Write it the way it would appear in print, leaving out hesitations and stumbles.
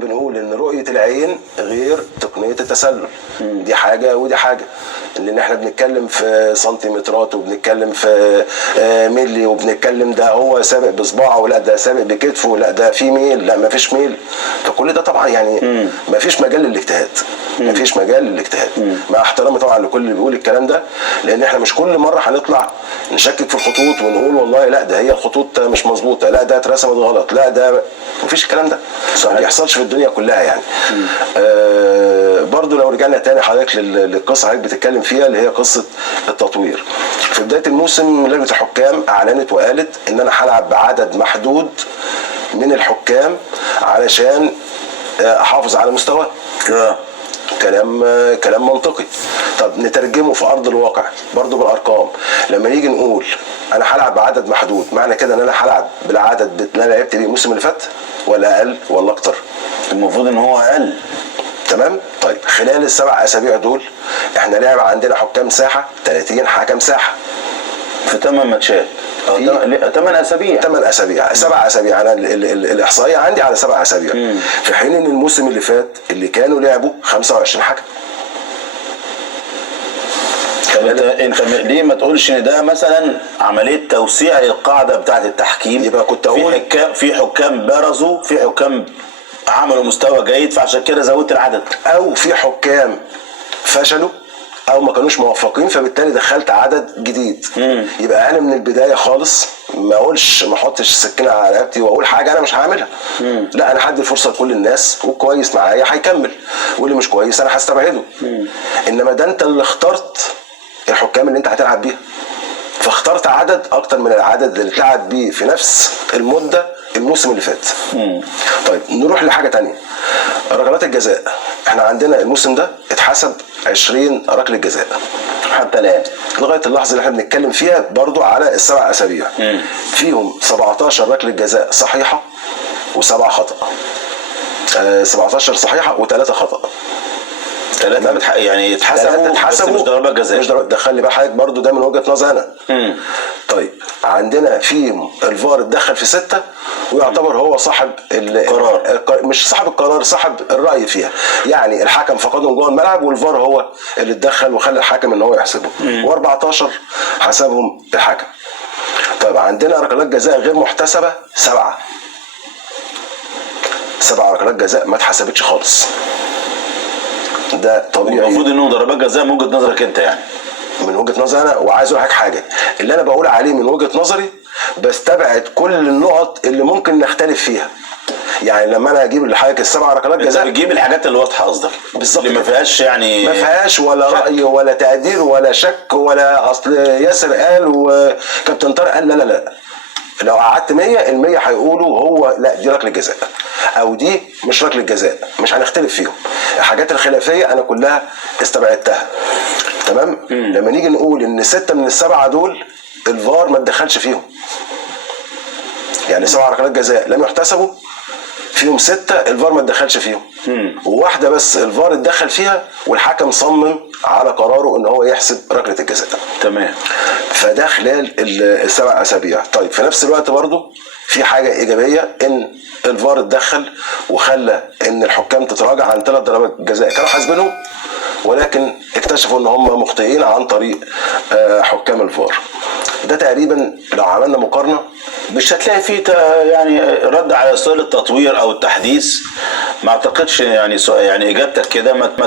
بنقول ان رؤيه العين غير تقنيه التسلل. دي حاجه ودي حاجه، لان احنا بنتكلم في سنتيمترات وبنتكلم في ملي وبنتكلم ده هو سابق بصباعه ولا ده سابق بكتفه لا ده في ميل لا ما فيش ميل. فكل ده طبعا يعني ما فيش مجال للاجتهاد، ما فيش مجال للاجتهاد، مع احترامي طبعا لكل اللي بيقول الكلام ده، لان احنا مش كل مره هنطلع نشكك في الخطوط ونقول والله لا ده هي الخطوط مش مظبوطه، لا ده اترسمت غلط، لا ده ما فيش الكلام ده، ما بيحصلش في الدنيا كلها يعني. برضو لو رجعنا تاني حضرتك للقصه حضرتك بتتكلم فيها اللي هي قصه التطوير. في بدايه الموسم لجنه الحكام اعلنت وقالت ان انا هلعب بعدد محدود من الحكام علشان احافظ على مستواه. كلام منطقي. طب نترجمه في ارض الواقع برضو بالارقام. لما نيجي نقول انا هلعب بعدد محدود، معنى كده ان انا هلعب بالعدد اللي انا لعبت بيه الموسم اللي فات ولا اقل ولا اكتر؟ المفروض ان هو اقل. تمام. طيب خلال السبع اسابيع دول احنا لعب عندنا حكام ساحه 30 حكم ساحه في 8 ماتشات 8 اسابيع 8 اسابيع 7 اسابيع. انا الاحصائيه عندي على 7 اسابيع. في حين ان الموسم اللي فات اللي كانوا لعبوا 25 حكم. طب انت ليه ما تقولش ان ده مثلا عمليه توسيع للقاعده بتاعه التحكيم؟ يبقى كنت اقول في حكام برزوا، في حكام عملوا مستوى جيد فعشان كده زودت العدد، او في حكام فشلوا او ما كانوش موفقين فبالتالي دخلت عدد جديد. يبقى انا من البدايه خالص ما اقولش ما احطش السكينه على رقبتي واقول حاجه انا مش هعملها. لا انا هدي الفرصه لكل الناس، والكويس معايا هيكمل واللي مش كويس انا هستبعده. انما ده انت اللي اخترت الحكام اللي انت هتلعب بيها، فاخترت عدد اكتر من العدد اللي اتلعب بيه في نفس المده الموسم اللي فات. طيب نروح لحاجه تانية، ركلات الجزاء. احنا عندنا الموسم ده اتحسب 20 ركله جزاء حتى الان لغايه اللحظه اللي احنا بنتكلم فيها برضو على السبع اسابيع. فيهم 17 ركله جزاء صحيحه و7 خطا. 17 صحيحه و3 خطا. 3 يعني اتحسبوا مش ضربات جزاء. مش ضربات. خلي بقى حضرتك برضو ده من وجهه نظري انا. طيب عندنا فيهم الفار اتدخل في 6 ويعتبر هو صاحب القرار، مش صاحب القرار، صاحب الراي فيها. يعني الحكم فقدهم جوه الملعب والفار هو اللي اتدخل وخلى الحكم ان هو يحسبه. و14 حسبهم الحكم. طيب عندنا ركلات جزاء غير محتسبه 7 ركلات جزاء ما اتحسبتش خالص. ده طبيعي. المفروض انه ضربات جزاء من وجهه نظرك انت يعني. من وجهه نظري انا، وعايز اقول لك حاجه، اللي انا بقول عليه من وجهه نظري بستبعد كل النقط اللي ممكن نختلف فيها. يعني لما انا اجيب لحضرتك ال7 ركلات جزاء بتجيب الحاجات اللي واضحه قصدك بالظبط، اللي ما فيهاش يعني ما فيهاش ولا راي ولا تقدير ولا شك ولا اصل ياسر قال وكابتن طارق قال. لا لو قعدت 100 ال100 هيقولوا هو لا دي ركله جزاء او دي مش ركله جزاء، مش هنختلف فيهم. الحاجات الخلافيه انا كلها استبعدتها. تمام. لما نيجي نقول ان 6 من ال7 دول الفار ما اتدخلش فيهم، يعني 7 ركلات جزاء لم يحتسبوا، فيهم 6 الفار ما اتدخلش فيهم، وواحده بس الفار اتدخل فيها والحكم صمم على قراره ان هو يحسب ركله الجزاء. تمام. فده خلال ال7 اسابيع. طيب في نفس الوقت برضو في حاجه ايجابيه ان الفار اتدخل وخلى ان الحكام تتراجع عن 3 ضربات جزاء كانوا حاسبينهم، ولكن اكتشفوا ان هم مخطئين عن طريق حكام الفار. ده تقريبا لو عملنا مقارنه مش هتلاقي فيه يعني رد على سؤال التطوير او التحديث. ما اعتقدش يعني اجابتك كده ما